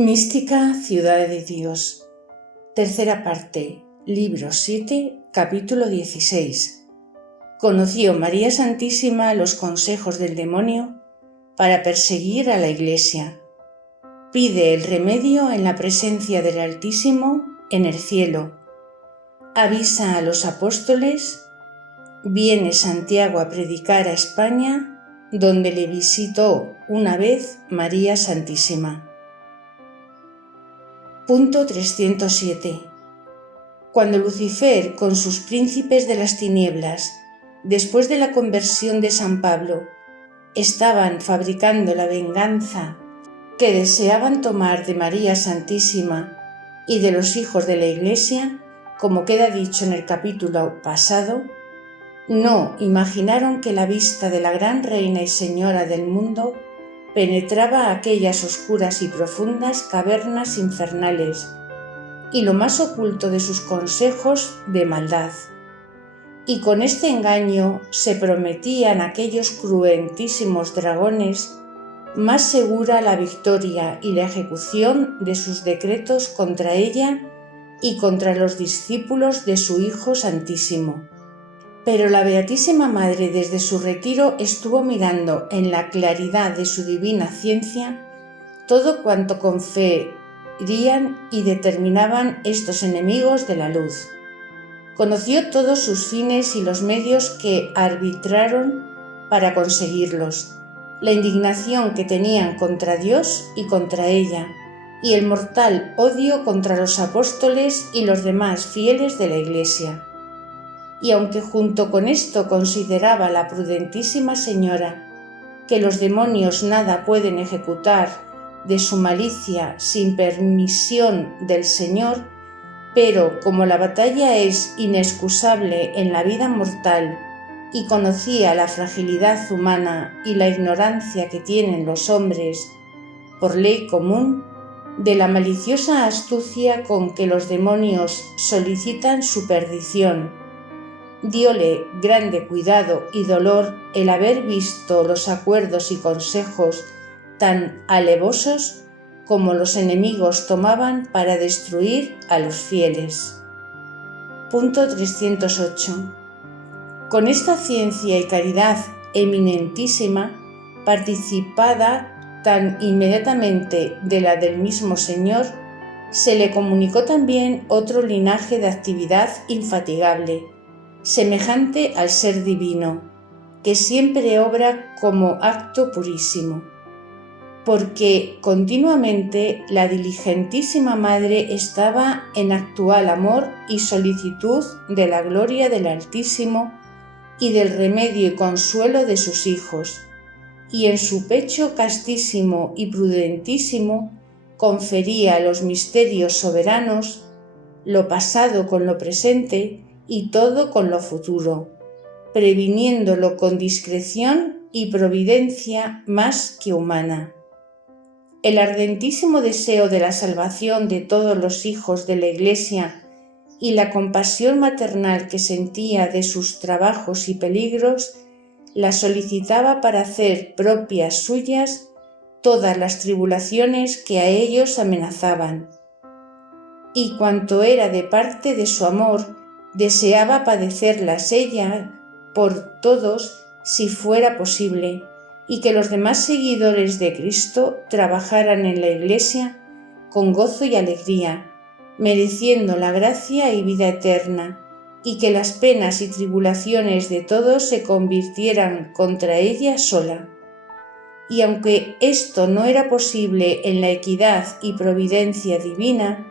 Mística Ciudad de Dios. Tercera parte. Libro 7, capítulo 16. Conoció María Santísima los consejos del demonio para perseguir a la Iglesia. Pide el remedio en la presencia del Altísimo en el cielo. Avisa a los apóstoles. Viene Santiago a predicar a España, donde le visitó una vez María Santísima. Punto 307. Cuando Lucifer, con sus príncipes de las tinieblas, después de la conversión de San Pablo, estaban fabricando la venganza que deseaban tomar de María Santísima y de los hijos de la Iglesia, como queda dicho en el capítulo pasado, no imaginaron que la vista de la gran Reina y Señora del mundo penetraba aquellas oscuras y profundas cavernas infernales y lo más oculto de sus consejos de maldad. Y con este engaño se prometían aquellos cruentísimos dragones más segura la victoria y la ejecución de sus decretos contra ella y contra los discípulos de su Hijo Santísimo. Pero la Beatísima Madre desde su retiro estuvo mirando en la claridad de su divina ciencia todo cuanto conferían y determinaban estos enemigos de la luz. Conoció todos sus fines y los medios que arbitraron para conseguirlos, la indignación que tenían contra Dios y contra ella, y el mortal odio contra los apóstoles y los demás fieles de la Iglesia. Y aunque junto con esto consideraba la prudentísima señora que los demonios nada pueden ejecutar de su malicia sin permisión del Señor, pero como la batalla es inexcusable en la vida mortal y conocía la fragilidad humana y la ignorancia que tienen los hombres por ley común, de la maliciosa astucia con que los demonios solicitan su perdición, diole grande cuidado y dolor el haber visto los acuerdos y consejos tan alevosos como los enemigos tomaban para destruir a los fieles. Punto 308. Con esta ciencia y caridad eminentísima, participada tan inmediatamente de la del mismo Señor, se le comunicó también otro linaje de actividad infatigable, semejante al ser divino, que siempre obra como acto purísimo, porque continuamente la diligentísima Madre estaba en actual amor y solicitud de la gloria del Altísimo y del remedio y consuelo de sus hijos, y en su pecho castísimo y prudentísimo confería los misterios soberanos, lo pasado con lo presente y todo con lo futuro, previniéndolo con discreción y providencia más que humana. El ardentísimo deseo de la salvación de todos los hijos de la Iglesia y la compasión maternal que sentía de sus trabajos y peligros la solicitaba para hacer propias suyas todas las tribulaciones que a ellos amenazaban. Y cuanto era de parte de su amor, deseaba padecerlas ella por todos si fuera posible, y que los demás seguidores de Cristo trabajaran en la Iglesia con gozo y alegría, mereciendo la gracia y vida eterna, y que las penas y tribulaciones de todos se convirtieran contra ella sola. Y aunque esto no era posible en la equidad y providencia divina,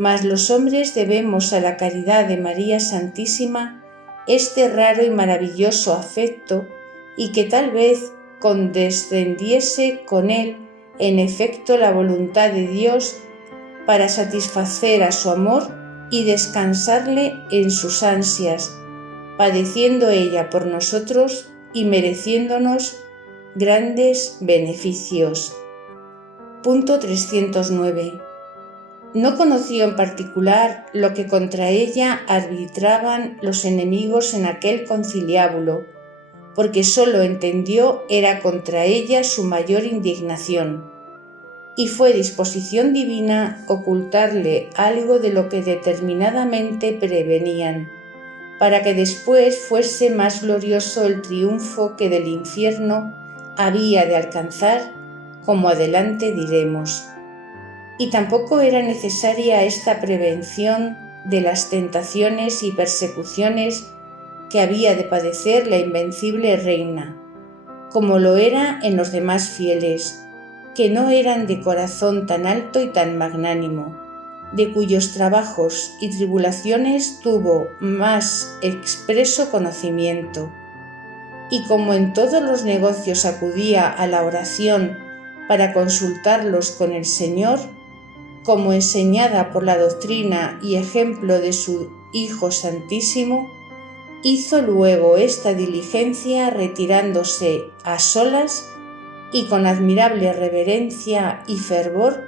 mas los hombres debemos a la caridad de María Santísima este raro y maravilloso afecto, y que tal vez condescendiese con él en efecto la voluntad de Dios para satisfacer a su amor y descansarle en sus ansias, padeciendo ella por nosotros y mereciéndonos grandes beneficios. Punto 309. No conoció en particular lo que contra ella arbitraban los enemigos en aquel conciliábulo, porque sólo entendió era contra ella su mayor indignación. y fue disposición divina ocultarle algo de lo que determinadamente prevenían, para que después fuese más glorioso el triunfo que del infierno había de alcanzar, como adelante diremos. Y tampoco era necesaria esta prevención de las tentaciones y persecuciones que había de padecer la invencible reina, como lo era en los demás fieles, que no eran de corazón tan alto y tan magnánimo, de cuyos trabajos y tribulaciones tuvo más expreso conocimiento. Y como en todos los negocios acudía a la oración para consultarlos con el Señor, como enseñada por la doctrina y ejemplo de su Hijo Santísimo, hizo luego esta diligencia retirándose a solas y con admirable reverencia y fervor,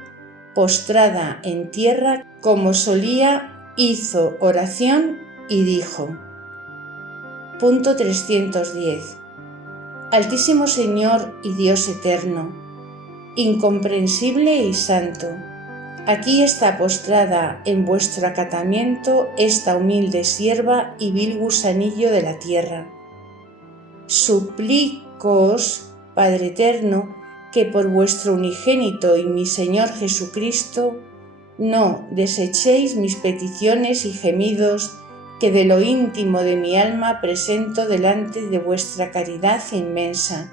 postrada en tierra, como solía, hizo oración y dijo: Punto 310. Altísimo Señor y Dios eterno, incomprensible y santo, aquí está postrada en vuestro acatamiento esta humilde sierva y vil gusanillo de la tierra. Suplícoos, Padre eterno, que por vuestro unigénito y mi Señor Jesucristo no desechéis mis peticiones y gemidos que de lo íntimo de mi alma presento delante de vuestra caridad inmensa,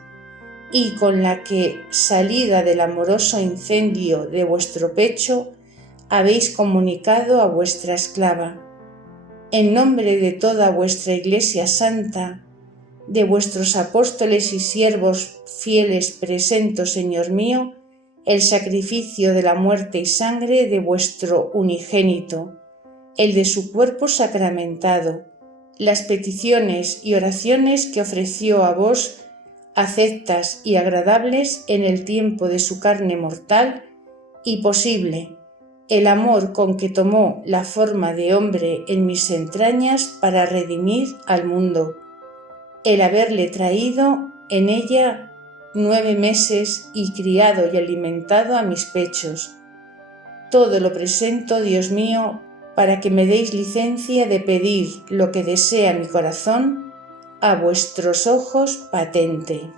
y con la que, salida del amoroso incendio de vuestro pecho, habéis comunicado a vuestra esclava. En nombre de toda vuestra Iglesia Santa, de vuestros apóstoles y siervos fieles presento, Señor mío, el sacrificio de la muerte y sangre de vuestro unigénito, el de su cuerpo sacramentado, las peticiones y oraciones que ofreció a vos, aceptas y agradables en el tiempo de su carne mortal y posible, el amor con que tomó la forma de hombre en mis entrañas para redimir al mundo, el haberle traído en ella 9 meses y criado y alimentado a mis pechos. Todo lo presento, Dios mío, para que me deis licencia de pedir lo que desea mi corazón a vuestros ojos patente.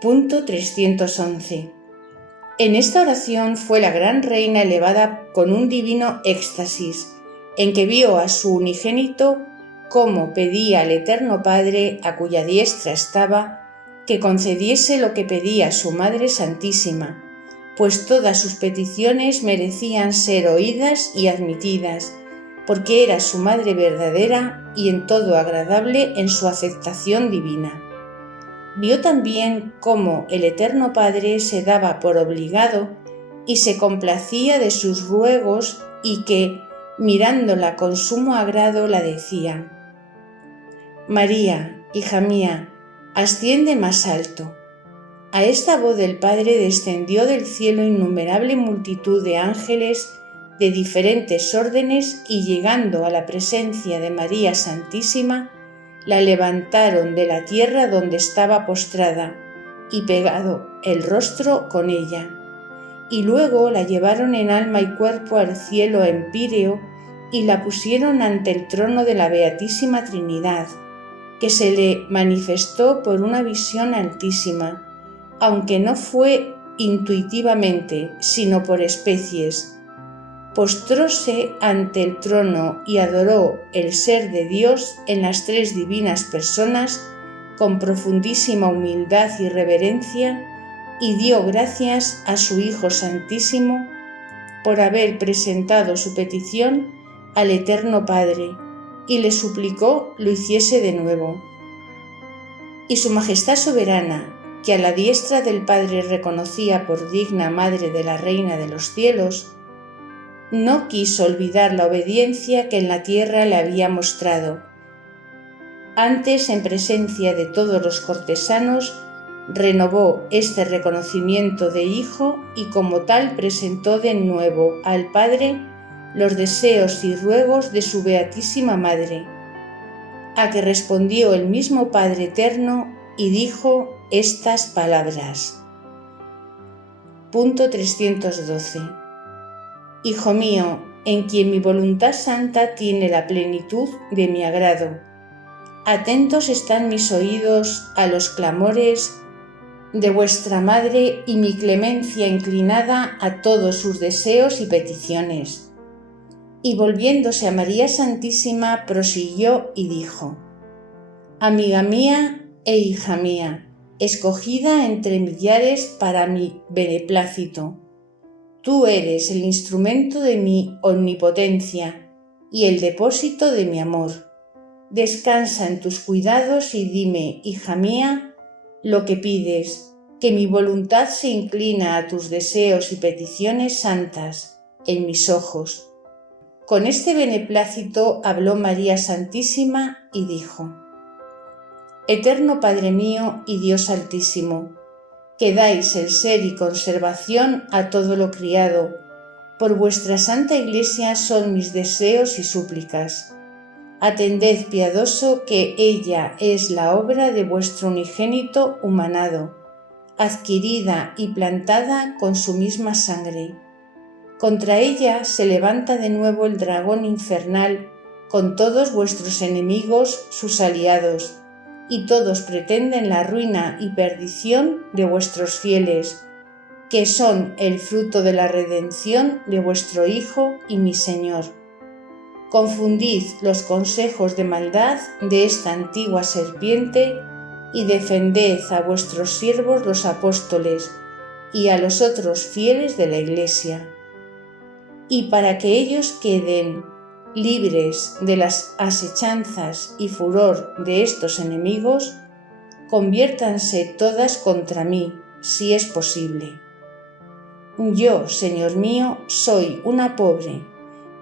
Punto 311. En esta oración fue la gran reina elevada con un divino éxtasis, en que vio a su unigénito como pedía al Eterno Padre, a cuya diestra estaba, que concediese lo que pedía su Madre Santísima, pues todas sus peticiones merecían ser oídas y admitidas, porque era su Madre verdadera y en todo agradable en su aceptación divina. Vio también cómo el Eterno Padre se daba por obligado y se complacía de sus ruegos y que, mirándola con sumo agrado, la decía: María, hija mía, asciende más alto. A esta voz del Padre descendió del cielo innumerable multitud de ángeles de diferentes órdenes y llegando a la presencia de María Santísima, la levantaron de la tierra donde estaba postrada y pegado el rostro con ella, y luego la llevaron en alma y cuerpo al cielo empíreo y la pusieron ante el trono de la Beatísima Trinidad, que se le manifestó por una visión altísima, aunque no fue intuitivamente, sino por especies. Postróse ante el trono y adoró el ser de Dios en las 3 divinas personas con profundísima humildad y reverencia, y dio gracias a su Hijo Santísimo por haber presentado su petición al Eterno Padre, y le suplicó lo hiciese de nuevo. Y su Majestad Soberana, que a la diestra del Padre reconocía por digna Madre de la Reina de los Cielos, no quiso olvidar la obediencia que en la tierra le había mostrado. Antes, en presencia de todos los cortesanos, renovó este reconocimiento de hijo y como tal presentó de nuevo al Padre los deseos y ruegos de su Beatísima Madre, a que respondió el mismo Padre Eterno y dijo estas palabras: Punto 312. Hijo mío, en quien mi voluntad santa tiene la plenitud de mi agrado. Atentos están mis oídos a los clamores de vuestra madre y mi clemencia inclinada a todos sus deseos y peticiones. Y volviéndose a María Santísima prosiguió y dijo: Amiga mía e hija mía, escogida entre millares para mi beneplácito, tú eres el instrumento de mi omnipotencia y el depósito de mi amor. Descansa en tus cuidados y dime, hija mía, lo que pides, que mi voluntad se inclina a tus deseos y peticiones santas en mis ojos. Con este beneplácito habló María Santísima y dijo: Eterno Padre mío y Dios Altísimo, que dais el ser y conservación a todo lo criado, por vuestra Santa Iglesia son mis deseos y súplicas. Atended, piadoso, que ella es la obra de vuestro unigénito humanado, adquirida y plantada con su misma sangre. Contra ella se levanta de nuevo el dragón infernal, con todos vuestros enemigos, sus aliados, y todos pretenden la ruina y perdición de vuestros fieles, que son el fruto de la redención de vuestro Hijo y mi Señor. Confundid los consejos de maldad de esta antigua serpiente y defended a vuestros siervos los apóstoles y a los otros fieles de la Iglesia. Y para que ellos queden libres de las asechanzas y furor de estos enemigos, conviértanse todas contra mí, si es posible. Yo, Señor mío, soy una pobre,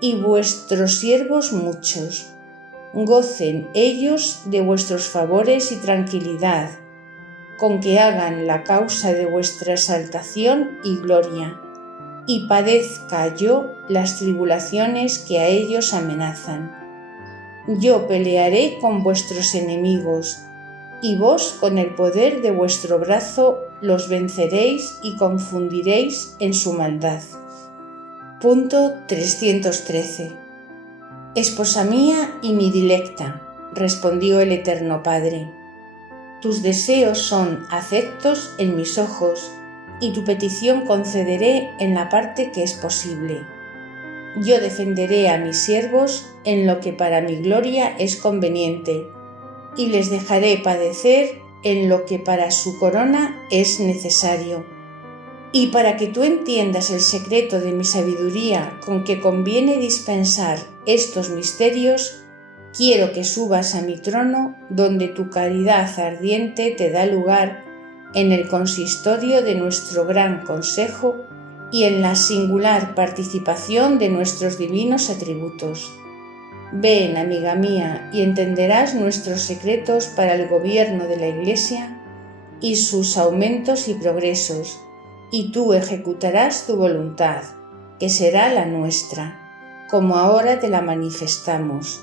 y vuestros siervos muchos. Gocen ellos de vuestros favores y tranquilidad, con que hagan la causa de vuestra exaltación y gloria, y padezca yo las tribulaciones que a ellos amenazan. Yo pelearé con vuestros enemigos, y vos con el poder de vuestro brazo los venceréis y confundiréis en su maldad. Punto 313. Esposa mía y mi dilecta, respondió el Eterno Padre, tus deseos son aceptos en mis ojos, y tu petición concederé en la parte que es posible. Yo defenderé a mis siervos en lo que para mi gloria es conveniente, y les dejaré padecer en lo que para su corona es necesario. Y para que tú entiendas el secreto de mi sabiduría con que conviene dispensar estos misterios, quiero que subas a mi trono, donde tu caridad ardiente te da lugar en el consistorio de nuestro gran consejo y en la singular participación de nuestros divinos atributos. Ven, amiga mía, y entenderás nuestros secretos para el gobierno de la Iglesia y sus aumentos y progresos, y tú ejecutarás tu voluntad, que será la nuestra, como ahora te la manifestamos.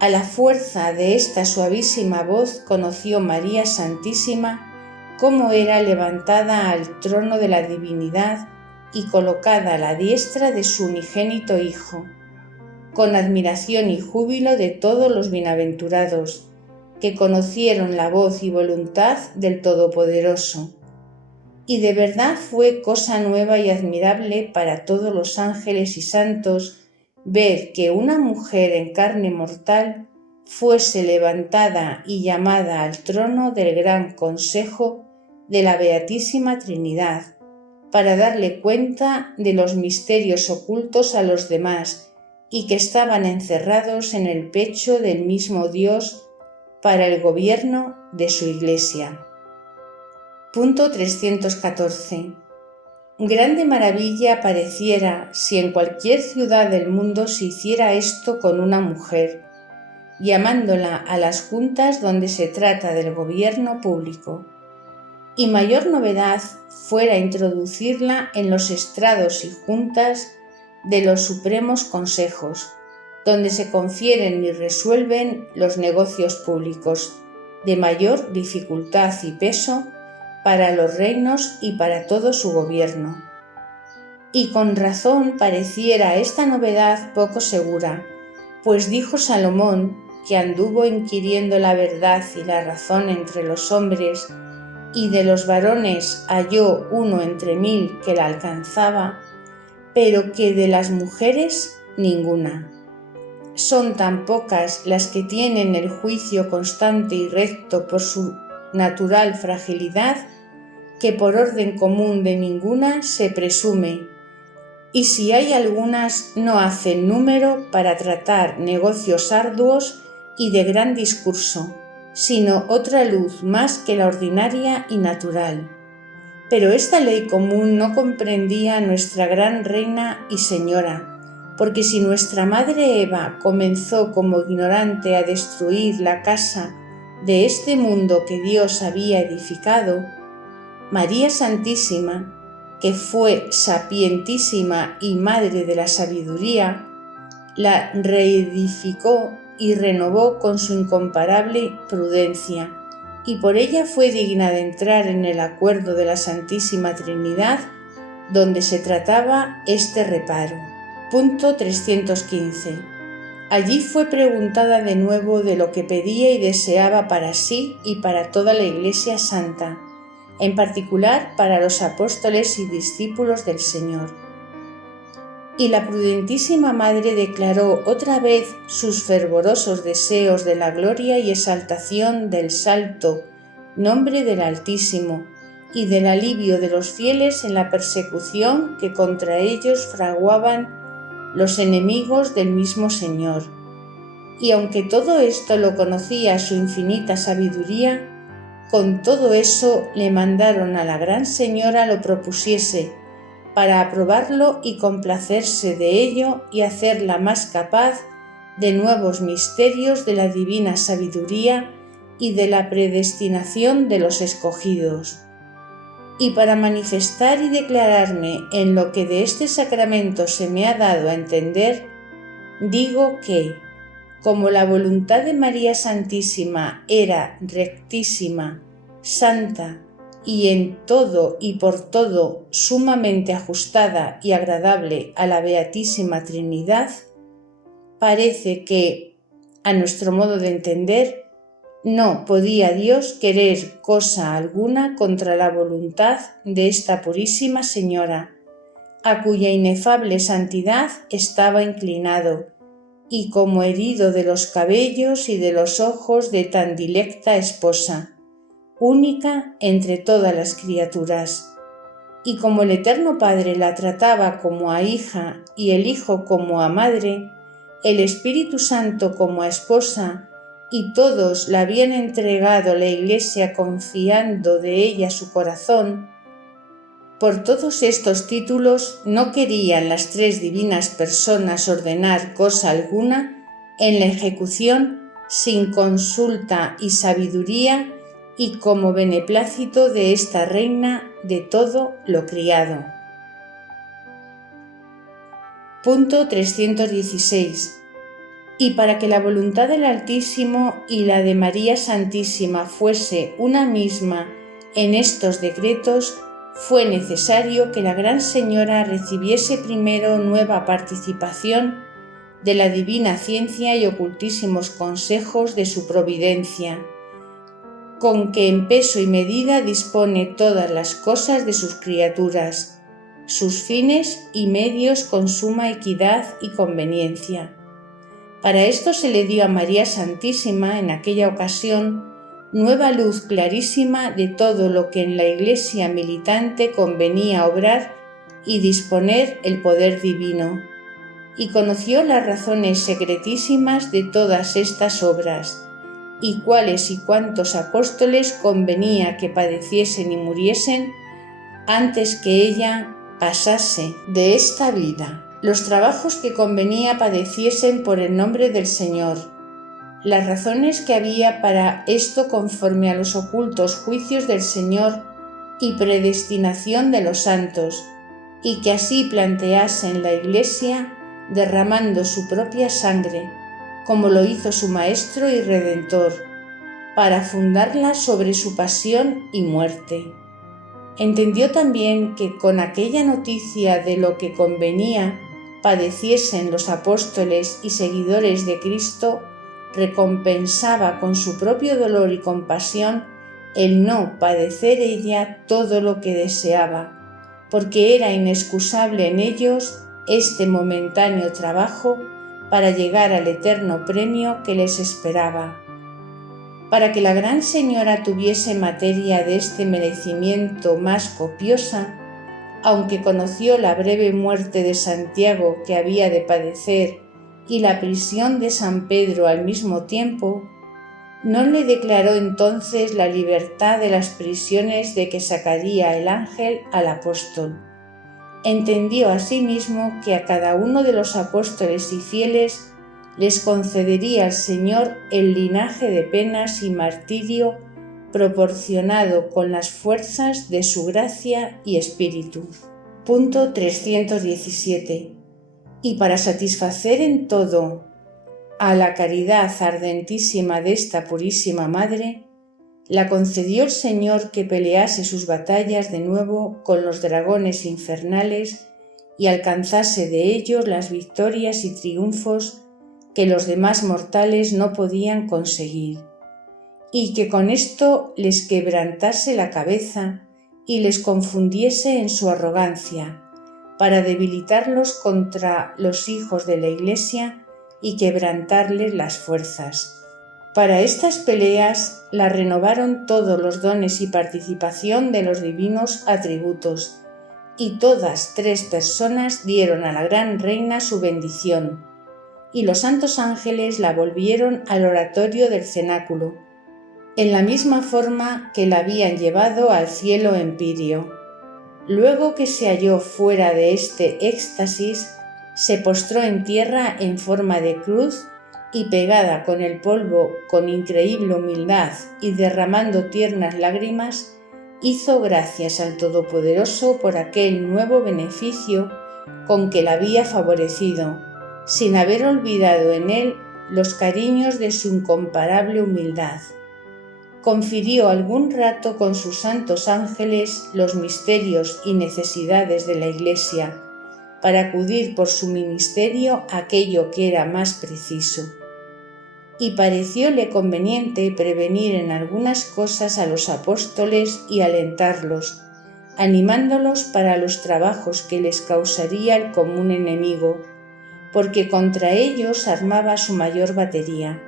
A la fuerza de esta suavísima voz conoció María Santísima cómo era levantada al trono de la divinidad y colocada a la diestra de su unigénito Hijo, con admiración y júbilo de todos los bienaventurados, que conocieron la voz y voluntad del Todopoderoso. Y de verdad fue cosa nueva y admirable para todos los ángeles y santos ver que una mujer en carne mortal fuese levantada y llamada al trono del gran consejo de la Beatísima Trinidad, para darle cuenta de los misterios ocultos a los demás y que estaban encerrados en el pecho del mismo Dios para el gobierno de su Iglesia. Punto 314. Grande maravilla pareciera si en cualquier ciudad del mundo se hiciera esto con una mujer, llamándola a las juntas donde se trata del gobierno público, y mayor novedad fuera introducirla en los estrados y juntas de los supremos consejos, donde se confieren y resuelven los negocios públicos de mayor dificultad y peso, para los reinos y para todo su gobierno. Y con razón pareciera esta novedad poco segura, pues dijo Salomón, que anduvo inquiriendo la verdad y la razón entre los hombres, y de los varones halló uno entre 1000 que la alcanzaba, pero que de las mujeres ninguna. Son tan pocas las que tienen el juicio constante y recto por su natural fragilidad, que por orden común de ninguna se presume, y si hay algunas no hacen número para tratar negocios arduos y de gran discurso, sino otra luz más que la ordinaria y natural. Pero esta ley común no comprendía a nuestra gran reina y señora, porque si nuestra madre Eva comenzó como ignorante a destruir la casa de este mundo que Dios había edificado, María Santísima, que fue sapientísima y madre de la sabiduría, la reedificó y renovó con su incomparable prudencia, y por ella fue digna de entrar en el acuerdo de la Santísima Trinidad, donde se trataba este reparo. Punto 315. Allí fue preguntada de nuevo de lo que pedía y deseaba para sí y para toda la Iglesia Santa, en particular para los apóstoles y discípulos del Señor. Y la prudentísima Madre declaró otra vez sus fervorosos deseos de la gloria y exaltación del santo nombre del Altísimo y del alivio de los fieles en la persecución que contra ellos fraguaban los enemigos del mismo Señor. Y aunque todo esto lo conocía su infinita sabiduría, con todo eso le mandaron a la Gran Señora lo propusiese, para aprobarlo y complacerse de ello y hacerla más capaz de nuevos misterios de la divina sabiduría y de la predestinación de los escogidos. Y para manifestar y declararme en lo que de este sacramento se me ha dado a entender, digo que, como la voluntad de María Santísima era rectísima, santa y en todo y por todo sumamente ajustada y agradable a la Beatísima Trinidad, parece que, a nuestro modo de entender, no podía Dios querer cosa alguna contra la voluntad de esta purísima Señora, a cuya inefable santidad estaba inclinado, y como herido de los cabellos y de los ojos de tan dilecta esposa, única entre todas las criaturas. Y como el Eterno Padre la trataba como a hija y el Hijo como a madre, el Espíritu Santo como a esposa, y todos la habían entregado a la Iglesia confiando de ella su corazón, por todos estos títulos no querían las tres divinas personas ordenar cosa alguna en la ejecución sin consulta y sabiduría y como beneplácito de esta reina de todo lo criado. Punto 316. Y para que la voluntad del Altísimo y la de María Santísima fuese una misma en estos decretos, fue necesario que la Gran Señora recibiese primero nueva participación de la divina ciencia y ocultísimos consejos de su providencia, con que en peso y medida dispone todas las cosas de sus criaturas, sus fines y medios con suma equidad y conveniencia. Para esto se le dio a María Santísima en aquella ocasión nueva luz clarísima de todo lo que en la Iglesia militante convenía obrar y disponer el poder divino, y conoció las razones secretísimas de todas estas obras, y cuáles y cuántos apóstoles convenía que padeciesen y muriesen antes que ella pasase de esta vida, los trabajos que convenía padeciesen por el nombre del Señor, las razones que había para esto conforme a los ocultos juicios del Señor y predestinación de los santos, y que así planteasen la Iglesia derramando su propia sangre, como lo hizo su Maestro y Redentor, para fundarla sobre su pasión y muerte. Entendió también que con aquella noticia de lo que convenía padeciesen los apóstoles y seguidores de Cristo, recompensaba con su propio dolor y compasión el no padecer ella todo lo que deseaba, porque era inexcusable en ellos este momentáneo trabajo para llegar al eterno premio que les esperaba. Para que la Gran Señora tuviese materia de este merecimiento más copiosa, aunque conoció la breve muerte de Santiago que había de padecer y la prisión de San Pedro al mismo tiempo, no le declaró entonces la libertad de las prisiones de que sacaría el ángel al apóstol. Entendió asimismo que a cada uno de los apóstoles y fieles les concedería el Señor el linaje de penas y martirio proporcionado con las fuerzas de su gracia y espíritu. Punto 317. Y para satisfacer en todo a la caridad ardentísima de esta purísima Madre, la concedió el Señor que pelease sus batallas de nuevo con los dragones infernales y alcanzase de ellos las victorias y triunfos que los demás mortales no podían conseguir, y que con esto les quebrantase la cabeza y les confundiese en su arrogancia, para debilitarlos contra los hijos de la Iglesia y quebrantarles las fuerzas. Para estas peleas la renovaron todos los dones y participación de los divinos atributos, y todas 3 personas dieron a la gran reina su bendición, y los santos ángeles la volvieron al oratorio del cenáculo, en la misma forma que la habían llevado al cielo empíreo. Luego que se halló fuera de este éxtasis, se postró en tierra en forma de cruz y pegada con el polvo con increíble humildad y derramando tiernas lágrimas, hizo gracias al Todopoderoso por aquel nuevo beneficio con que la había favorecido, sin haber olvidado en él los cariños de su incomparable humildad. Confirió algún rato con sus santos ángeles los misterios y necesidades de la Iglesia, para acudir por su ministerio a aquello que era más preciso. Y parecióle conveniente prevenir en algunas cosas a los apóstoles y alentarlos, animándolos para los trabajos que les causaría el común enemigo, porque contra ellos armaba su mayor batería.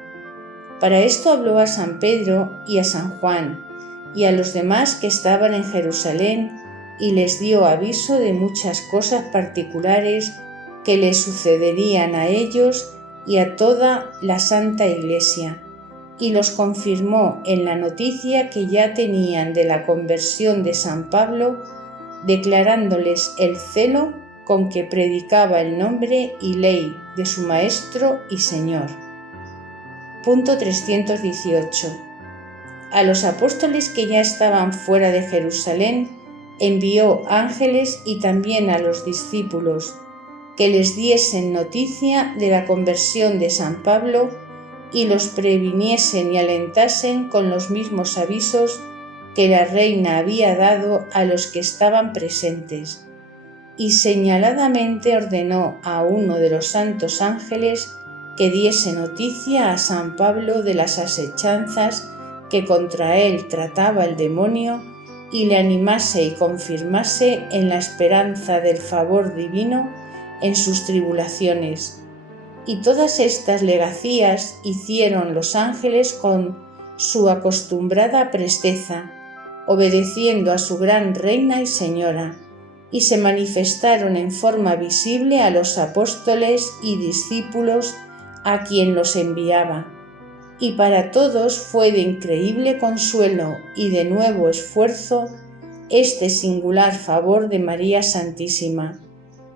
Para esto habló a San Pedro y a San Juan y a los demás que estaban en Jerusalén, y les dio aviso de muchas cosas particulares que les sucederían a ellos y a toda la Santa Iglesia, y los confirmó en la noticia que ya tenían de la conversión de San Pablo, declarándoles el celo con que predicaba el nombre y ley de su Maestro y Señor. Punto 318. A los apóstoles que ya estaban fuera de Jerusalén envió ángeles y también a los discípulos, que les diesen noticia de la conversión de San Pablo y los previniesen y alentasen con los mismos avisos que la reina había dado a los que estaban presentes. Y señaladamente ordenó a uno de los santos ángeles que diese noticia a San Pablo de las asechanzas que contra él trataba el demonio, y le animase y confirmase en la esperanza del favor divino en sus tribulaciones. Y todas estas legacías hicieron los ángeles con su acostumbrada presteza, obedeciendo a su gran reina y señora, y se manifestaron en forma visible a los apóstoles y discípulos a quien los enviaba. Y para todos fue de increíble consuelo y de nuevo esfuerzo este singular favor de María Santísima,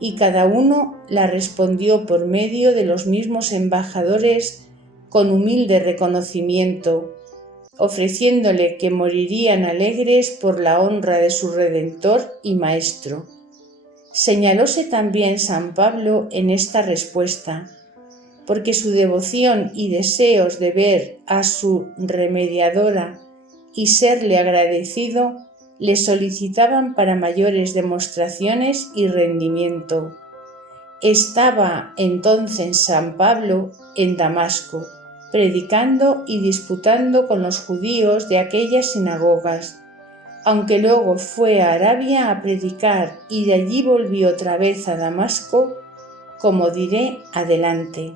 y cada uno la respondió por medio de los mismos embajadores con humilde reconocimiento, ofreciéndole que morirían alegres por la honra de su Redentor y Maestro. Señalóse también San Pablo en esta respuesta, porque su devoción y deseos de ver a su remediadora y serle agradecido le solicitaban para mayores demostraciones y rendimiento. Estaba entonces San Pablo en Damasco, predicando y disputando con los judíos de aquellas sinagogas, aunque luego fue a Arabia a predicar y de allí volvió otra vez a Damasco, como diré adelante.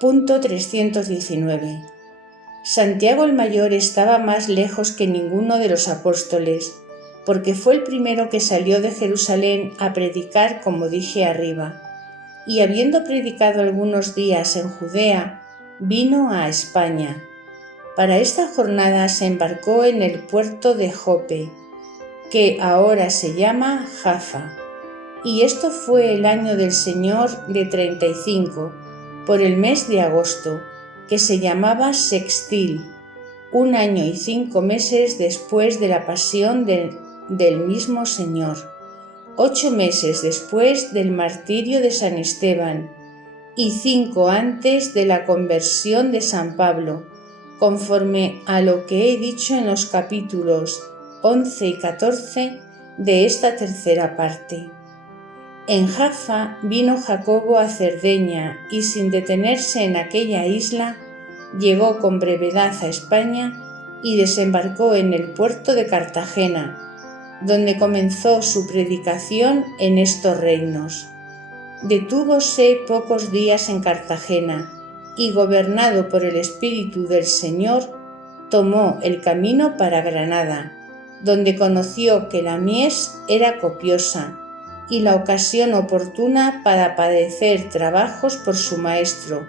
Punto 319. Santiago el Mayor estaba más lejos que ninguno de los apóstoles, porque fue el primero que salió de Jerusalén a predicar, como dije arriba, y habiendo predicado algunos días en Judea, vino a España. Para esta jornada se embarcó en el puerto de Jope, que ahora se llama Jaffa, y esto fue el año del Señor de 35, por el mes de agosto, que se llamaba Sextil, 1 año y 5 meses después de la pasión del mismo Señor, 8 meses después del martirio de San Esteban, y 5 antes de la conversión de San Pablo, conforme a lo que he dicho en los capítulos 11 y 14 de esta tercera parte. En Jaffa vino Jacobo a Cerdeña y sin detenerse en aquella isla, llegó con brevedad a España y desembarcó en el puerto de Cartagena, donde comenzó su predicación en estos reinos. Detúvose pocos días en Cartagena y, gobernado por el Espíritu del Señor, tomó el camino para Granada, donde conoció que la mies era copiosa y la ocasión oportuna para padecer trabajos por su maestro,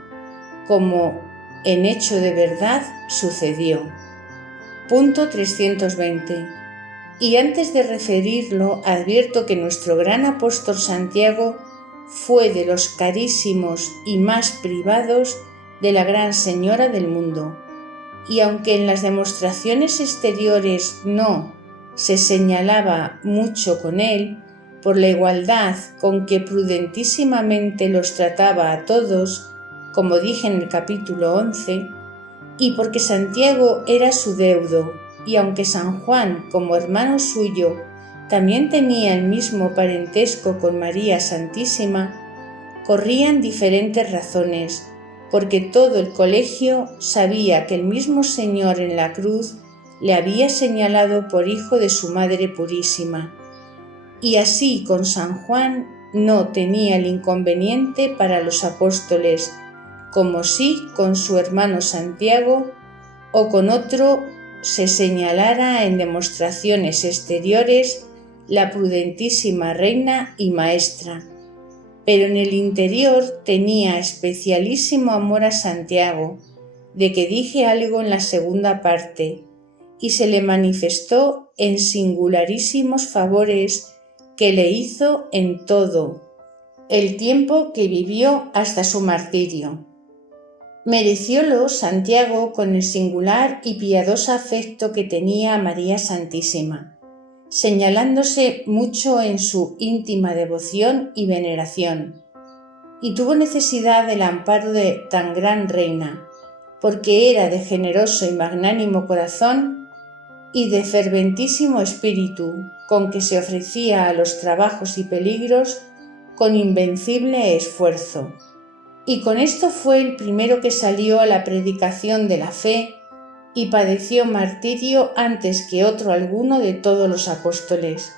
como en hecho de verdad sucedió. Punto 320. Y antes de referirlo, advierto que nuestro gran apóstol Santiago fue de los carísimos y más privados de la Gran Señora del mundo, y aunque en las demostraciones exteriores no se señalaba mucho con él, por la igualdad con que prudentísimamente los trataba a todos, como dije en el capítulo 11, y porque Santiago era su deudo, y aunque San Juan, como hermano suyo, también tenía el mismo parentesco con María Santísima, corrían diferentes razones, porque todo el colegio sabía que el mismo Señor en la cruz le había señalado por hijo de su Madre Purísima, y así con San Juan no tenía el inconveniente para los apóstoles, como si con su hermano Santiago o con otro se señalara en demostraciones exteriores la prudentísima reina y maestra, pero en el interior tenía especialísimo amor a Santiago, de que dije algo en la segunda parte, y se le manifestó en singularísimos favores que le hizo en todo el tiempo que vivió hasta su martirio. Mereciólo Santiago con el singular y piadoso afecto que tenía a María Santísima, señalándose mucho en su íntima devoción y veneración, y tuvo necesidad del amparo de tan gran reina, porque era de generoso y magnánimo corazón y de ferventísimo espíritu, con que se ofrecía a los trabajos y peligros con invencible esfuerzo. Y con esto fue el primero que salió a la predicación de la fe y padeció martirio antes que otro alguno de todos los apóstoles.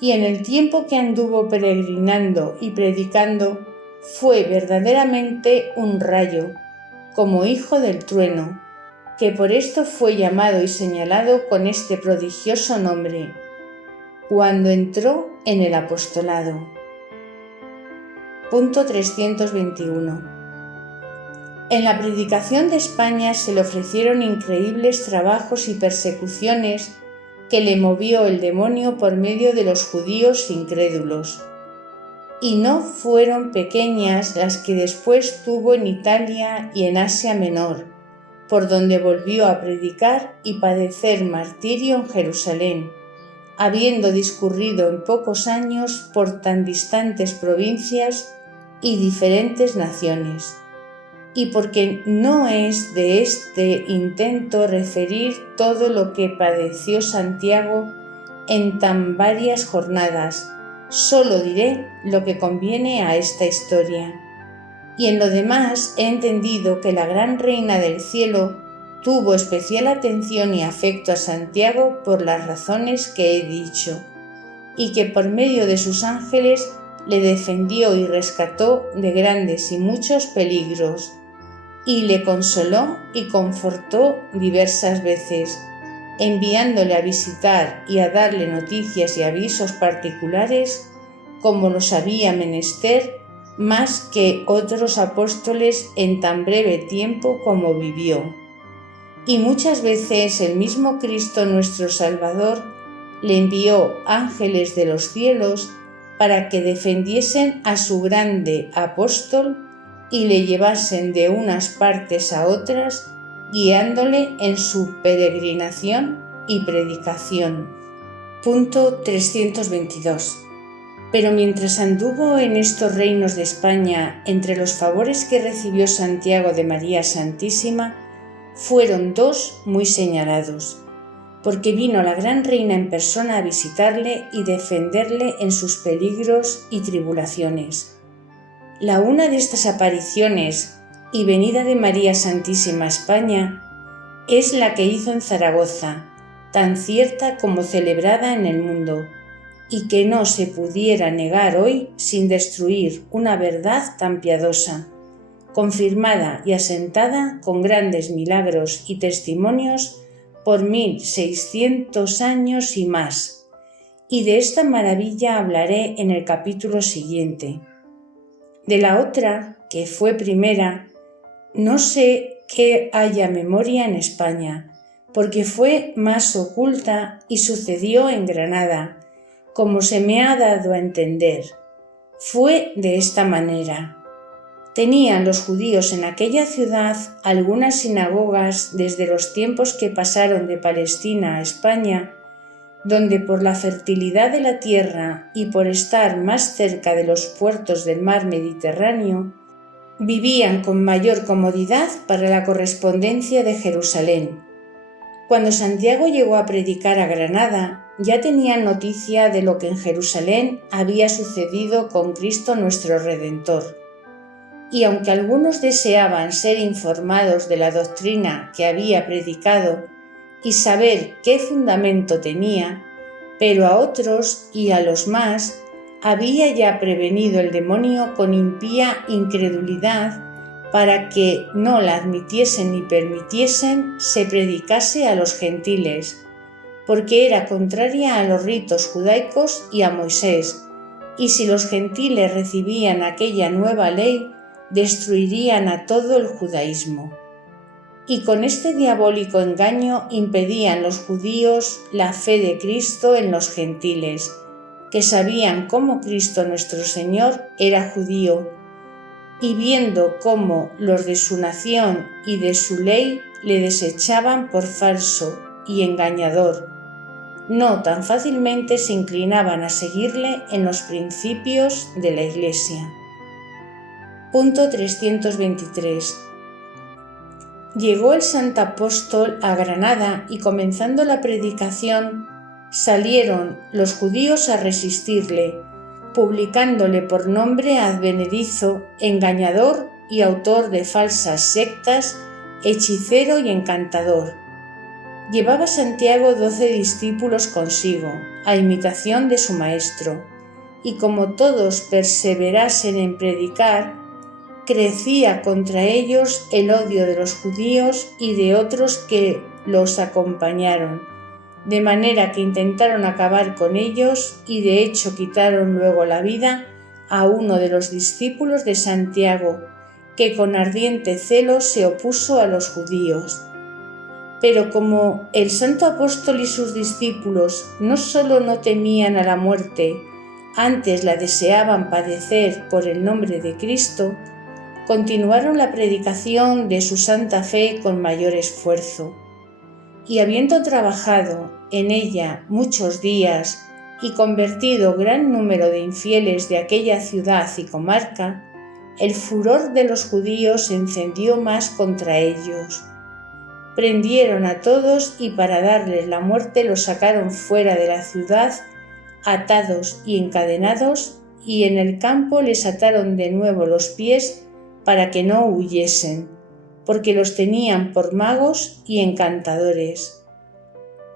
Y en el tiempo que anduvo peregrinando y predicando, fue verdaderamente un rayo, como hijo del trueno, que por esto fue llamado y señalado con este prodigioso nombre, cuando entró en el apostolado. Punto 321. En la predicación de España se le ofrecieron increíbles trabajos y persecuciones que le movió el demonio por medio de los judíos incrédulos. Y no fueron pequeñas las que después tuvo en Italia y en Asia Menor, por donde volvió a predicar y padecer martirio en Jerusalén, habiendo discurrido en pocos años por tan distantes provincias y diferentes naciones. Y porque no es de este intento referir todo lo que padeció Santiago, en tan varias jornadas. Solo diré lo que conviene a esta historia. Y en lo demás he entendido que la gran Reina del Cielo tuvo especial atención y afecto a Santiago por las razones que he dicho, y que por medio de sus ángeles le defendió y rescató de grandes y muchos peligros, y le consoló y confortó diversas veces, enviándole a visitar y a darle noticias y avisos particulares, como los había menester, más que otros apóstoles en tan breve tiempo como vivió. Y muchas veces el mismo Cristo nuestro Salvador le envió ángeles de los cielos para que defendiesen a su grande apóstol y le llevasen de unas partes a otras, guiándole en su peregrinación y predicación. Punto 322. Pero mientras anduvo en estos reinos de España, entre los favores que recibió Santiago de María Santísima, fueron dos muy señalados, porque vino la gran reina en persona a visitarle y defenderle en sus peligros y tribulaciones. La una de estas apariciones y venida de María Santísima a España es la que hizo en Zaragoza, tan cierta como celebrada en el mundo, y que no se pudiera negar hoy sin destruir una verdad tan piadosa, confirmada y asentada con grandes milagros y testimonios por 1600 años y más, y de esta maravilla hablaré en el capítulo siguiente. De la otra, que fue primera, no sé que haya memoria en España, porque fue más oculta y sucedió en Granada, como se me ha dado a entender. Fue de esta manera. Tenían los judíos en aquella ciudad algunas sinagogas desde los tiempos que pasaron de Palestina a España, donde por la fertilidad de la tierra y por estar más cerca de los puertos del mar Mediterráneo, vivían con mayor comodidad para la correspondencia de Jerusalén. Cuando Santiago llegó a predicar a Granada, ya tenían noticia de lo que en Jerusalén había sucedido con Cristo nuestro Redentor. Y aunque algunos deseaban ser informados de la doctrina que había predicado y saber qué fundamento tenía, pero a otros y a los más había ya prevenido el demonio con impía incredulidad para que no la admitiesen ni permitiesen se predicase a los gentiles, porque era contraria a los ritos judaicos y a Moisés, y si los gentiles recibían aquella nueva ley, destruirían a todo el judaísmo. Y con este diabólico engaño impedían los judíos la fe de Cristo en los gentiles, que sabían cómo Cristo nuestro Señor era judío, y viendo cómo los de su nación y de su ley le desechaban por falso y engañador, no tan fácilmente se inclinaban a seguirle en los principios de la Iglesia. Punto 323. Llegó el santo apóstol a Granada y comenzando la predicación, salieron los judíos a resistirle, publicándole por nombre advenedizo, engañador y autor de falsas sectas, hechicero y encantador. Llevaba Santiago 12 discípulos consigo, a imitación de su maestro, y como todos perseverasen en predicar, crecía contra ellos el odio de los judíos y de otros que los acompañaron, de manera que intentaron acabar con ellos y de hecho quitaron luego la vida a uno de los discípulos de Santiago, que con ardiente celo se opuso a los judíos. Pero como el santo apóstol y sus discípulos no solo no temían a la muerte, antes la deseaban padecer por el nombre de Cristo, continuaron la predicación de su santa fe con mayor esfuerzo. Y habiendo trabajado en ella muchos días y convertido gran número de infieles de aquella ciudad y comarca, el furor de los judíos se encendió más contra ellos. prendieron a todos y para darles la muerte los sacaron fuera de la ciudad, atados y encadenados, y en el campo les ataron de nuevo los pies para que no huyesen, porque los tenían por magos y encantadores.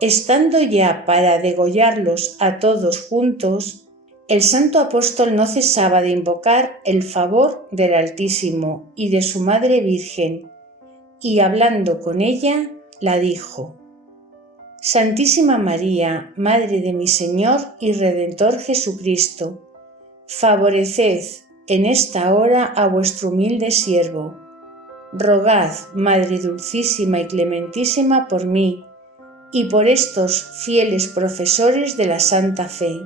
Estando ya para degollarlos a todos juntos, el santo apóstol no cesaba de invocar el favor del Altísimo y de su Madre Virgen, y hablando con ella, la dijo: Santísima María, Madre de mi Señor y Redentor Jesucristo, favoreced en esta hora a vuestro humilde siervo. Rogad, Madre dulcísima y clementísima, por mí y por estos fieles profesores de la Santa Fe.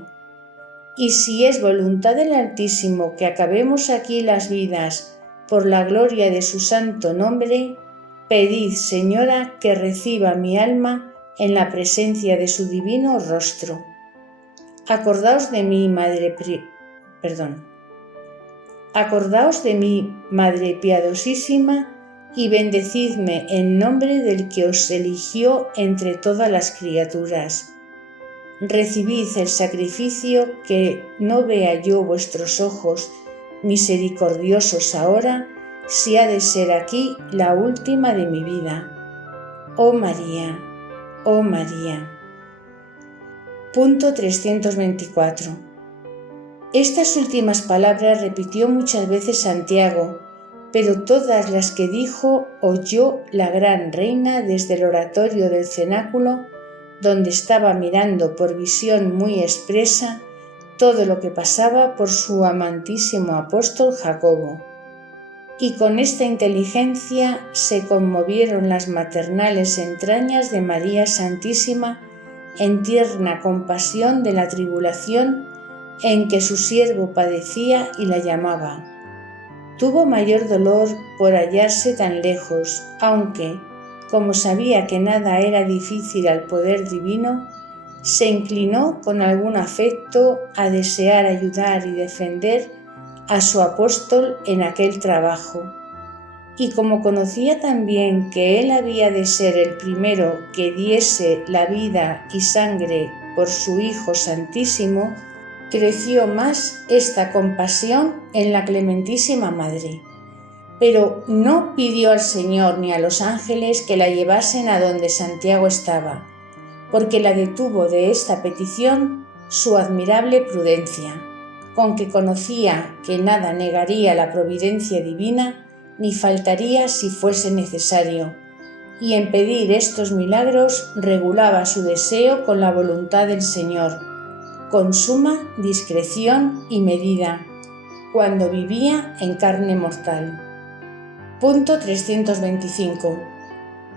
Y si es voluntad del Altísimo que acabemos aquí las vidas por la gloria de su santo nombre, pedid, Señora, que reciba mi alma en la presencia de su divino rostro. Acordaos de mí, Acordaos de mí, Madre piadosísima, y bendecidme en nombre del que os eligió entre todas las criaturas. Recibid el sacrificio que no vea yo vuestros ojos misericordiosos ahora, si ha de ser aquí la última de mi vida. Oh María, oh María. Punto 324. Estas últimas palabras repitió muchas veces Santiago, pero todas las que dijo oyó la gran reina desde el oratorio del cenáculo, donde estaba mirando por visión muy expresa todo lo que pasaba por su amantísimo apóstol Jacobo. Y con esta inteligencia se conmovieron las maternales entrañas de María Santísima en tierna compasión de la tribulación en que su siervo padecía y la llamaba. Tuvo mayor dolor por hallarse tan lejos, aunque, como sabía que nada era difícil al poder divino, se inclinó con algún afecto a desear ayudar y defender a su apóstol en aquel trabajo. Y como conocía también que él había de ser el primero que diese la vida y sangre por su Hijo Santísimo, creció más esta compasión en la clementísima Madre. Pero no pidió al Señor ni a los ángeles que la llevasen a donde Santiago estaba, porque la detuvo de esta petición su admirable prudencia, con que conocía que nada negaría la providencia divina ni faltaría si fuese necesario, y en pedir estos milagros regulaba su deseo con la voluntad del Señor, con suma discreción y medida, cuando vivía en carne mortal. Punto 325.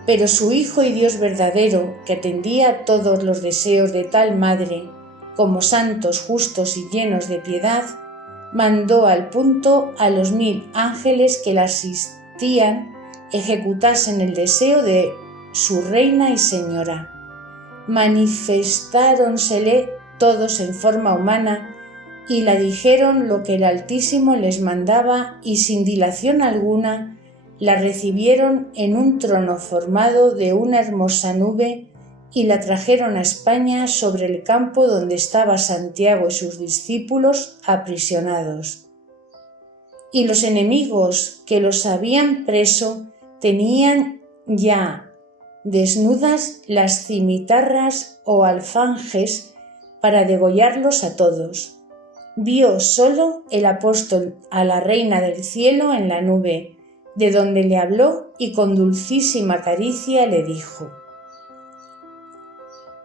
Pero su Hijo y Dios verdadero, que atendía a todos los deseos de tal madre, como santos, justos y llenos de piedad, mandó al punto a los 1000 ángeles que la asistían ejecutasen el deseo de su reina y señora. Manifestáronsele todos en forma humana y la dijeron lo que el Altísimo les mandaba, y sin dilación alguna la recibieron en un trono formado de una hermosa nube y la trajeron a España sobre el campo donde estaba Santiago y sus discípulos aprisionados. Y los enemigos que los habían preso tenían ya desnudas las cimitarras o alfanjes para degollarlos a todos. Vio solo el apóstol a la Reina del Cielo en la nube, de donde le habló y con dulcísima caricia le dijo: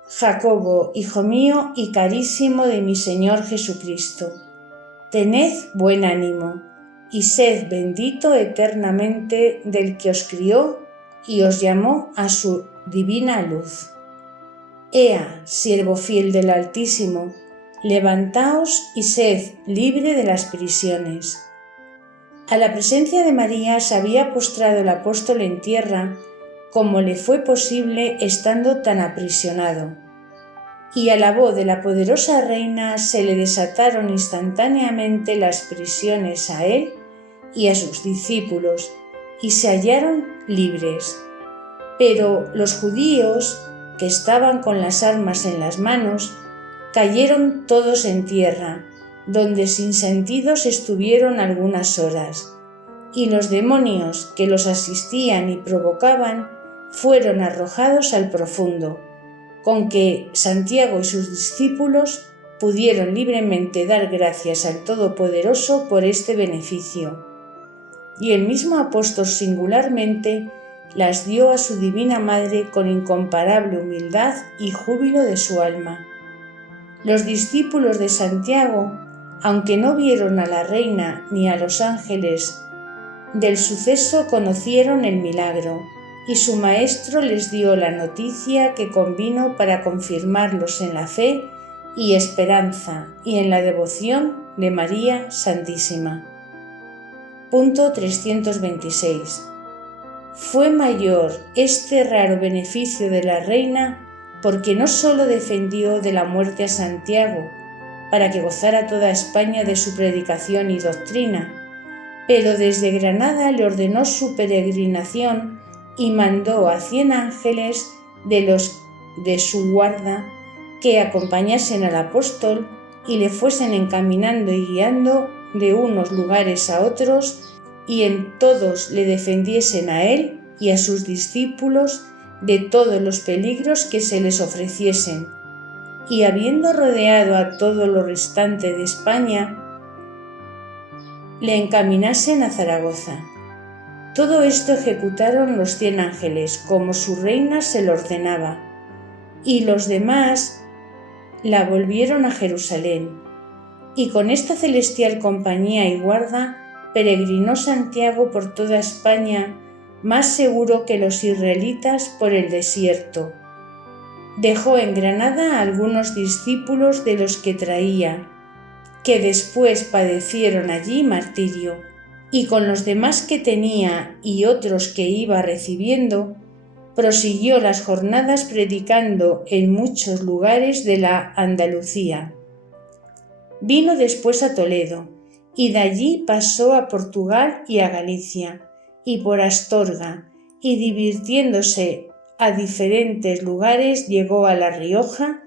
Jacobo, hijo mío y carísimo de mi Señor Jesucristo, tened buen ánimo y sed bendito eternamente del que os crió y os llamó a su divina luz. Ea, siervo fiel del Altísimo, levantaos y sed libre de las prisiones. A la presencia de María se había postrado el apóstol en tierra, como le fue posible estando tan aprisionado, y a la voz de la poderosa reina se le desataron instantáneamente las prisiones a él y a sus discípulos, y se hallaron libres. Pero los judíos, que estaban con las armas en las manos, cayeron todos en tierra, donde sin sentidos estuvieron algunas horas, y los demonios que los asistían y provocaban fueron arrojados al profundo, con que Santiago y sus discípulos pudieron libremente dar gracias al Todopoderoso por este beneficio. Y el mismo apóstol singularmente las dio a su divina Madre con incomparable humildad y júbilo de su alma. Los discípulos de Santiago, aunque no vieron a la reina ni a los ángeles del suceso, conocieron el milagro, y su maestro les dio la noticia que convino para confirmarlos en la fe y esperanza y en la devoción de María Santísima. Punto 326. Fue mayor este raro beneficio de la reina porque no sólo defendió de la muerte a Santiago, para que gozara toda España de su predicación y doctrina, pero desde Granada le ordenó su peregrinación y mandó a 100 ángeles de los de su guarda que acompañasen al apóstol y le fuesen encaminando y guiando de unos lugares a otros, y en todos le defendiesen a él y a sus discípulos de todos los peligros que se les ofreciesen, y habiendo rodeado a todo lo restante de España, le encaminasen a Zaragoza. Todo esto ejecutaron los 100 ángeles, como su reina se lo ordenaba, y los demás la volvieron a Jerusalén. Y con esta celestial compañía y guarda peregrinó Santiago por toda España, más seguro que los israelitas por el desierto. Dejó en Granada a algunos discípulos de los que traía, que después padecieron allí martirio, y con los demás que tenía y otros que iba recibiendo, prosiguió las jornadas predicando en muchos lugares de la Andalucía. Vino después a Toledo, y de allí pasó a Portugal y a Galicia, y por Astorga, y divirtiéndose a diferentes lugares llegó a La Rioja,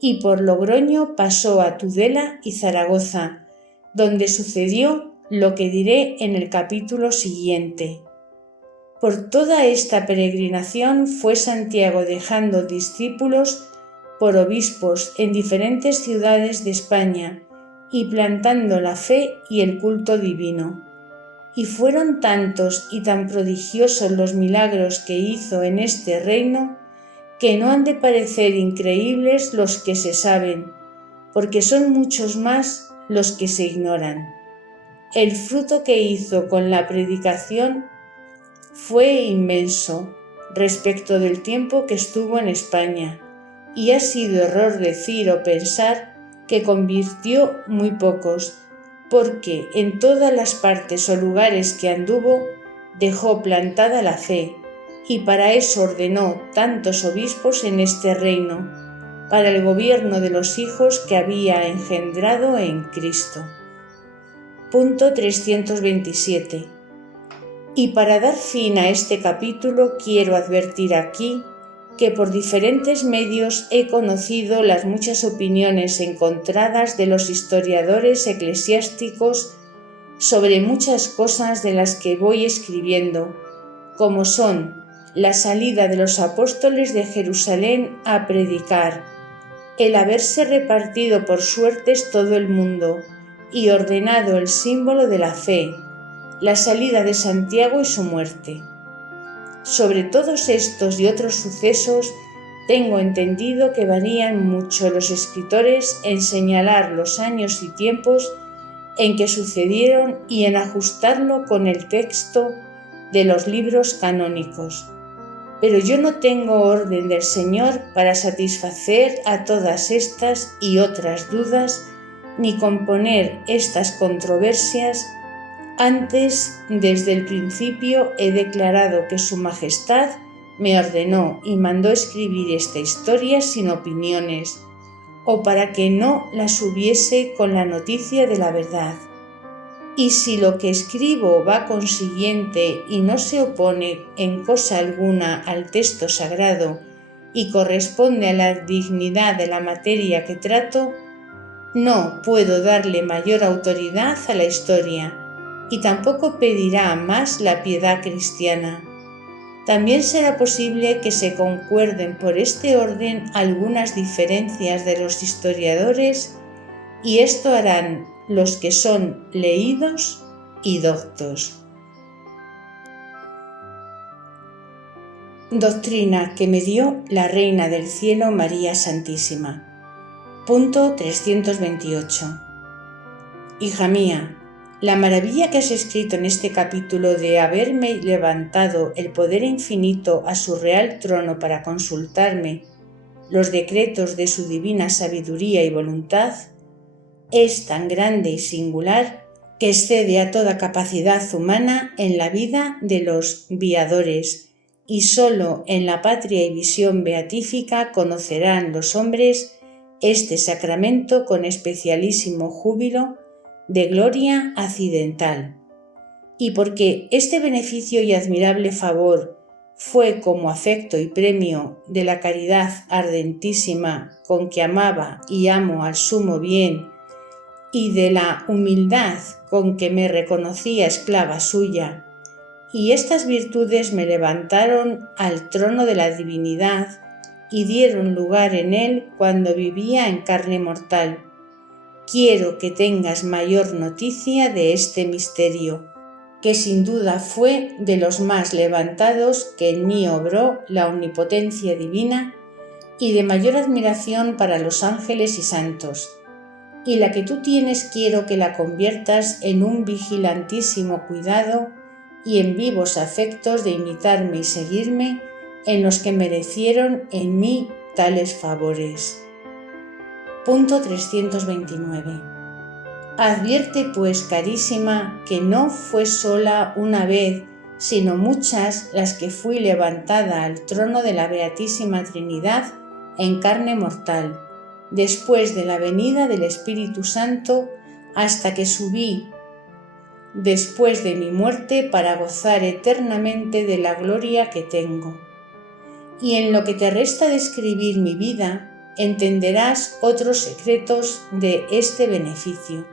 y por Logroño pasó a Tudela y Zaragoza, donde sucedió lo que diré en el capítulo siguiente. Por toda esta peregrinación fue Santiago dejando discípulos por obispos en diferentes ciudades de España y plantando la fe y el culto divino. Y fueron tantos y tan prodigiosos los milagros que hizo en este reino que no han de parecer increíbles los que se saben, porque son muchos más los que se ignoran. El fruto que hizo con la predicación fue inmenso respecto del tiempo que estuvo en España, y ha sido error decir o pensar que convirtió muy pocos, porque en todas las partes o lugares que anduvo dejó plantada la fe, y para eso ordenó tantos obispos en este reino, para el gobierno de los hijos que había engendrado en Cristo. Punto 327. Y para dar fin a este capítulo quiero advertir aquí que por diferentes medios he conocido las muchas opiniones encontradas de los historiadores eclesiásticos sobre muchas cosas de las que voy escribiendo, como son la salida de los apóstoles de Jerusalén a predicar, el haberse repartido por suertes todo el mundo y ordenado el símbolo de la fe, la salida de Santiago y su muerte. Sobre todos estos y otros sucesos tengo entendido que varían mucho los escritores en señalar los años y tiempos en que sucedieron y en ajustarlo con el texto de los libros canónicos. Pero yo no tengo orden del Señor para satisfacer a todas estas y otras dudas, ni componer estas controversias. Antes, desde el principio, he declarado que Su Majestad me ordenó y mandó escribir esta historia sin opiniones, o para que no las hubiese con la noticia de la verdad. y si lo que escribo va consiguiente y no se opone en cosa alguna al texto sagrado y corresponde a la dignidad de la materia que trato, no puedo darle mayor autoridad a la historia y tampoco pedirá más la piedad cristiana. También será posible que se concuerden por este orden algunas diferencias de los historiadores, y esto harán los que son leídos y doctos. Doctrina que me dio la Reina del Cielo María Santísima. Punto 328. Hija mía, la maravilla que has escrito en este capítulo de haberme levantado el poder infinito a su real trono para consultarme los decretos de su divina sabiduría y voluntad, es tan grande y singular que excede a toda capacidad humana en la vida de los viadores, y sólo en la patria y visión beatífica conocerán los hombres este sacramento con especialísimo júbilo de gloria accidental. Y porque este beneficio y admirable favor fue como afecto y premio de la caridad ardentísima con que amaba y amo al sumo bien, y de la humildad con que me reconocía esclava suya, y estas virtudes me levantaron al trono de la divinidad y dieron lugar en él cuando vivía en carne mortal. Quiero que tengas mayor noticia de este misterio, que sin duda fue de los más levantados que en mí obró la omnipotencia divina y de mayor admiración para los ángeles y santos. Y la que tú tienes quiero que la conviertas en un vigilantísimo cuidado y en vivos afectos de imitarme y seguirme en los que merecieron en mí tales favores. Punto 329. Advierte pues, carísima, que no fue sola una vez, sino muchas las que fui levantada al trono de la Beatísima Trinidad en carne mortal, después de la venida del Espíritu Santo, hasta que subí después de mi muerte para gozar eternamente de la gloria que tengo. Y en lo que te resta de escribir mi vida, entenderás otros secretos de este beneficio.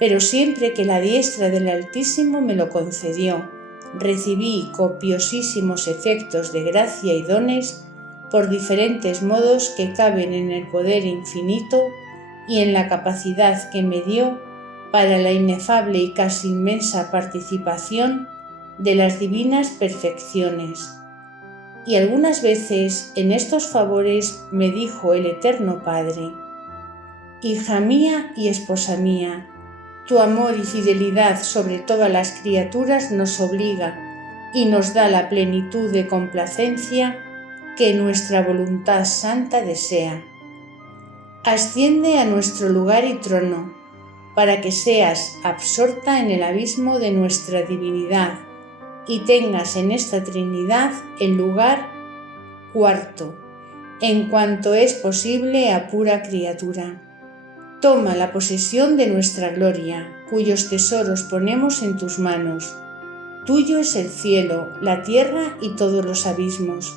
Pero siempre que la diestra del Altísimo me lo concedió, recibí copiosísimos efectos de gracia y dones por diferentes modos que caben en el poder infinito y en la capacidad que me dio para la inefable y casi inmensa participación de las divinas perfecciones. Y algunas veces en estos favores me dijo el Eterno Padre: Hija mía y esposa mía, tu amor y fidelidad sobre todas las criaturas nos obliga y nos da la plenitud de complacencia que nuestra voluntad santa desea. Asciende a nuestro lugar y trono, para que seas absorta en el abismo de nuestra divinidad y tengas en esta Trinidad el lugar cuarto, en cuanto es posible a pura criatura. Toma la posesión de nuestra gloria, cuyos tesoros ponemos en tus manos. Tuyo es el cielo, la tierra y todos los abismos.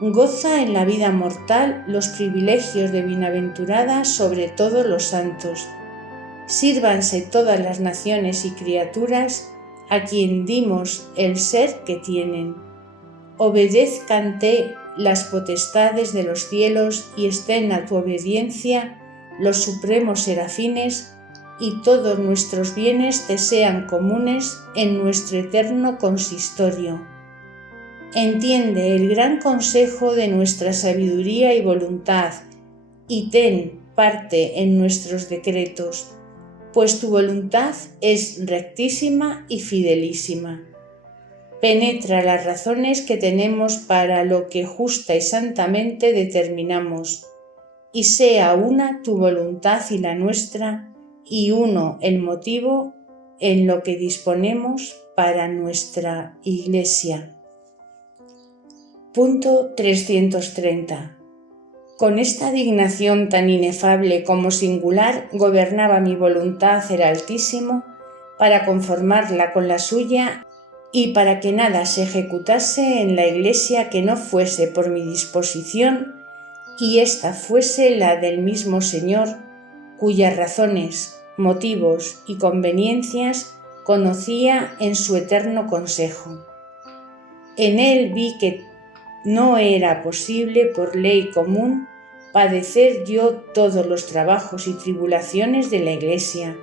Goza en la vida mortal los privilegios de bienaventurada sobre todos los santos. Sírvanse todas las naciones y criaturas a quien dimos el ser que tienen. Obedézcante las potestades de los cielos y estén a tu obediencia los supremos serafines, y todos nuestros bienes te sean comunes en nuestro eterno consistorio. Entiende el gran consejo de nuestra sabiduría y voluntad, y ten parte en nuestros decretos, pues tu voluntad es rectísima y fidelísima. Penetra las razones que tenemos para lo que justa y santamente determinamos, y sea una tu voluntad y la nuestra, y uno el motivo en lo que disponemos para nuestra Iglesia. Punto 330. Con esta dignación tan inefable como singular gobernaba mi voluntad el Altísimo, para conformarla con la suya y para que nada se ejecutase en la Iglesia que no fuese por mi disposición y ésta fuese la del mismo Señor, cuyas razones, motivos y conveniencias conocía en su eterno consejo. En él vi que no era posible por ley común padecer yo todos los trabajos y tribulaciones de la Iglesia,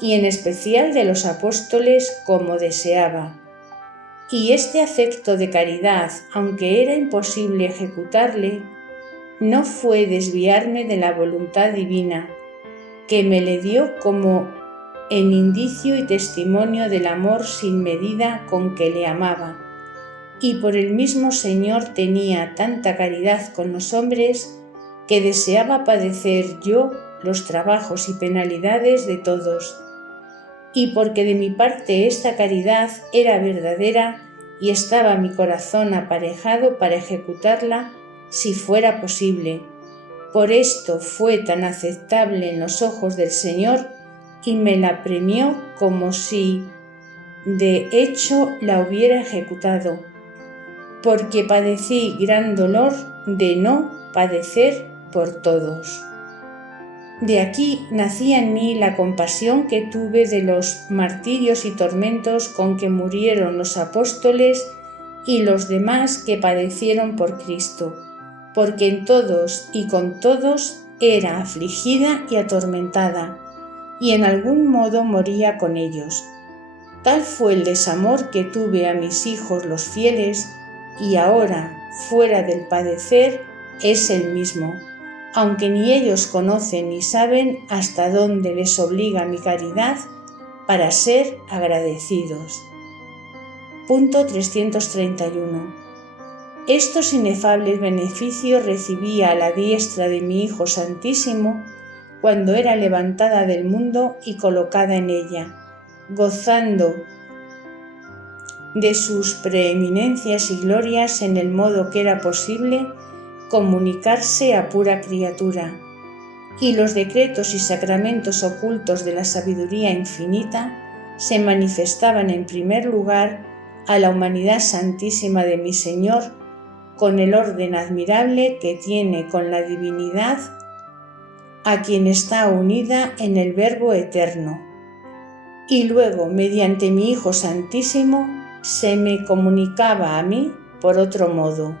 y en especial de los apóstoles como deseaba. Y este afecto de caridad, aunque era imposible ejecutarle, no fue desviarme de la voluntad divina, que me le dio como en indicio y testimonio del amor sin medida con que le amaba, y por el mismo Señor tenía tanta caridad con los hombres que deseaba padecer yo los trabajos y penalidades de todos, y porque de mi parte esta caridad era verdadera y estaba mi corazón aparejado para ejecutarla si fuera posible. Por esto fue tan aceptable en los ojos del Señor y me la premió como si de hecho la hubiera ejecutado, porque padecí gran dolor de no padecer por todos. De aquí nacía en mí la compasión que tuve de los martirios y tormentos con que murieron los apóstoles y los demás que padecieron por Cristo, porque en todos y con todos era afligida y atormentada, y en algún modo moría con ellos. Tal fue el desamor que tuve a mis hijos los fieles, y ahora, fuera del padecer, es el mismo, aunque ni ellos conocen ni saben hasta dónde les obliga mi caridad para ser agradecidos. Punto 331. Estos inefables beneficios recibía a la diestra de mi Hijo Santísimo cuando era levantada del mundo y colocada en ella, gozando de sus preeminencias y glorias en el modo que era posible comunicarse a pura criatura, y los decretos y sacramentos ocultos de la sabiduría infinita se manifestaban en primer lugar a la humanidad santísima de mi Señor con el orden admirable que tiene con la divinidad, a quien está unida en el Verbo eterno, y luego mediante mi Hijo Santísimo se me comunicaba a mí por otro modo,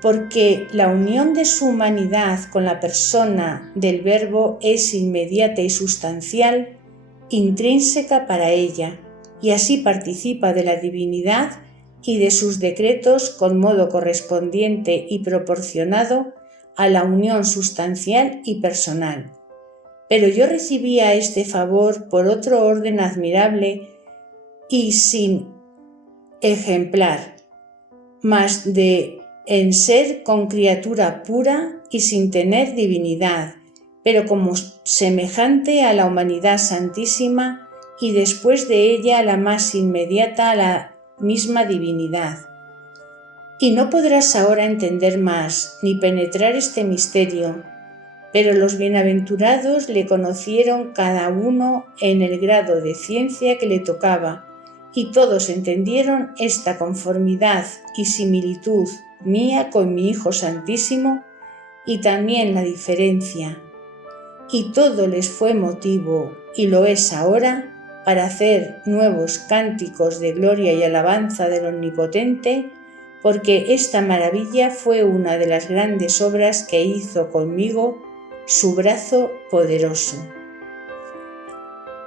porque la unión de su humanidad con la persona del Verbo es inmediata y sustancial, intrínseca para ella, y así participa de la divinidad y de sus decretos con modo correspondiente y proporcionado a la unión sustancial y personal. Pero yo recibía este favor por otro orden admirable y sin ejemplar, mas en ser con criatura pura y sin tener divinidad, pero como semejante a la humanidad santísima y después de ella la más inmediata a la misma divinidad. Y no podrás ahora entender más ni penetrar este misterio, pero los bienaventurados le conocieron cada uno en el grado de ciencia que le tocaba, y todos entendieron esta conformidad y similitud mía con mi Hijo Santísimo, y también la diferencia, y todo les fue motivo, y lo es ahora, para hacer nuevos cánticos de gloria y alabanza del Omnipotente, porque esta maravilla fue una de las grandes obras que hizo conmigo su brazo poderoso.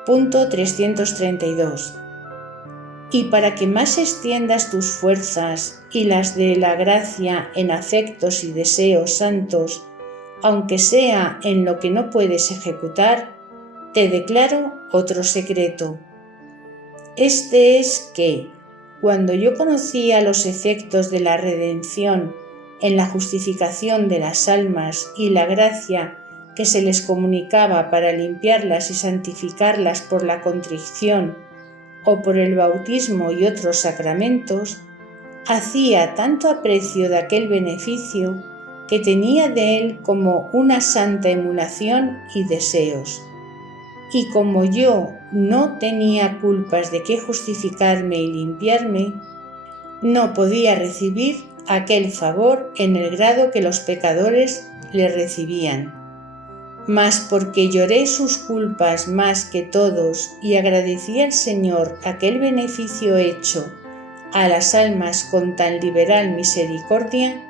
Punto 332. Y para que más extiendas tus fuerzas y las de la gracia en afectos y deseos santos, aunque sea en lo que no puedes ejecutar, te declaro otro secreto. Este es que, cuando yo conocía los efectos de la redención en la justificación de las almas y la gracia que se les comunicaba para limpiarlas y santificarlas por la contrición o por el bautismo y otros sacramentos, hacía tanto aprecio de aquel beneficio que tenía de él como una santa emulación y deseos. y como yo no tenía culpas de qué justificarme y limpiarme, no podía recibir aquel favor en el grado que los pecadores le recibían. Mas porque lloré sus culpas más que todos y agradecí al Señor aquel beneficio hecho a las almas con tan liberal misericordia,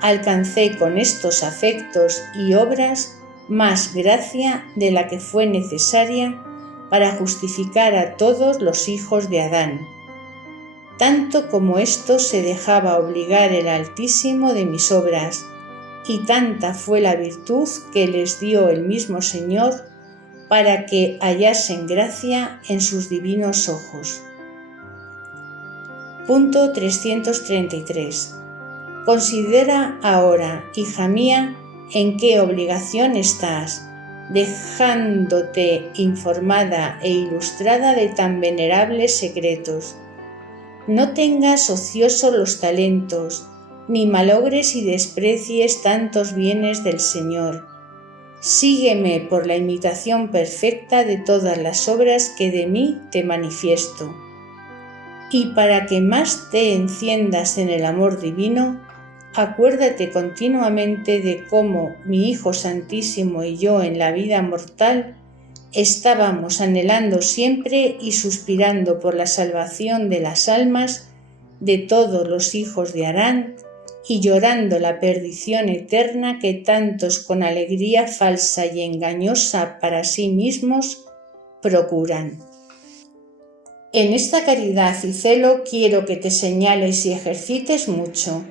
alcancé con estos afectos y obras más gracia de la que fue necesaria para justificar a todos los hijos de Adán, tanto como esto se dejaba obligar el Altísimo de mis obras, y tanta fue la virtud que les dio el mismo Señor para que hallasen gracia en sus divinos ojos. Punto 333. Considera ahora, hija mía, en qué obligación estás, dejándote informada e ilustrada de tan venerables secretos. No tengas ociosos los talentos, ni malogres y desprecies tantos bienes del Señor. Sígueme por la imitación perfecta de todas las obras que de mí te manifiesto. Y para que más te enciendas en el amor divino, acuérdate continuamente de cómo mi Hijo Santísimo y yo en la vida mortal estábamos anhelando siempre y suspirando por la salvación de las almas de todos los hijos de Adán, y llorando la perdición eterna que tantos con alegría falsa y engañosa para sí mismos procuran. En esta caridad y celo quiero que te señales y ejercites mucho,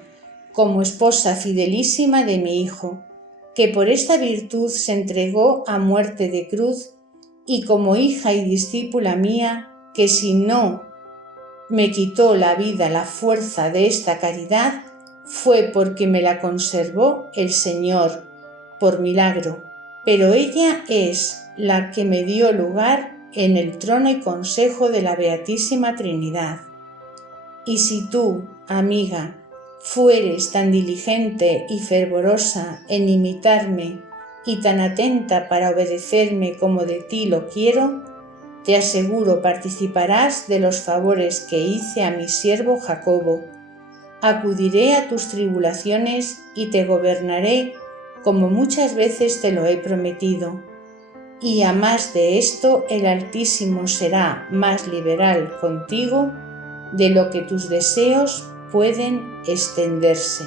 como esposa fidelísima de mi Hijo, que por esta virtud se entregó a muerte de cruz, y como hija y discípula mía, que si no me quitó la vida la fuerza de esta caridad, fue porque me la conservó el Señor por milagro, pero ella es la que me dio lugar en el trono y consejo de la Beatísima Trinidad. Y si tú, amiga, fueres tan diligente y fervorosa en imitarme y tan atenta para obedecerme como de ti lo quiero, te aseguro participarás de los favores que hice a mi siervo Jacobo. Acudiré a tus tribulaciones y te gobernaré como muchas veces te lo he prometido. Y a más de esto, el Altísimo será más liberal contigo de lo que tus deseos pueden extenderse.